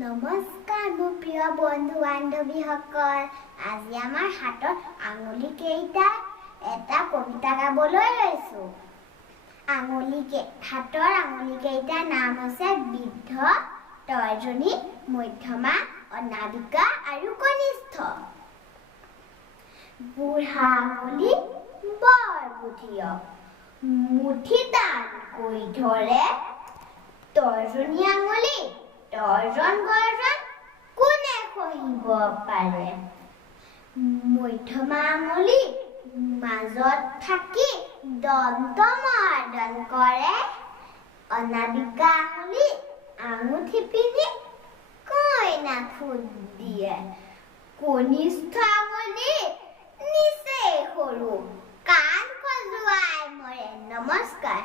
নমস্কাৰ মোৰ প্ৰিয় বন্ধু বান্ধৱীসকল আজি আমাৰ হাতৰ আঙুলি কেইটা এটা কবিতা গাবলৈ লৈছো হাতৰ আঙুলি কেইটাৰ নাম হৈছে বৃদ্ধ তৰ্জনী মধ্যমা অনামিকা আৰু কনিষ্ঠ বুঢ়া আঙুলি বৰ বুদ্ধিয়ক মুঠি টান কৰি ধৰে তৰ্জনী আঙুলি তৰ্জন গৰ্জন কোনে সহিব পাৰে মধ্যমা আঙুলি মাজত থাকি দন্ত মৰ্দন কৰে অনামিকা আঙুলি আঙুঠি পিনি কইনা ফুট দিয়ে কনিষ্ঠ আঙুলি নিচেই সৰু কাণ খজুৱাই মৰে নমস্কাৰ।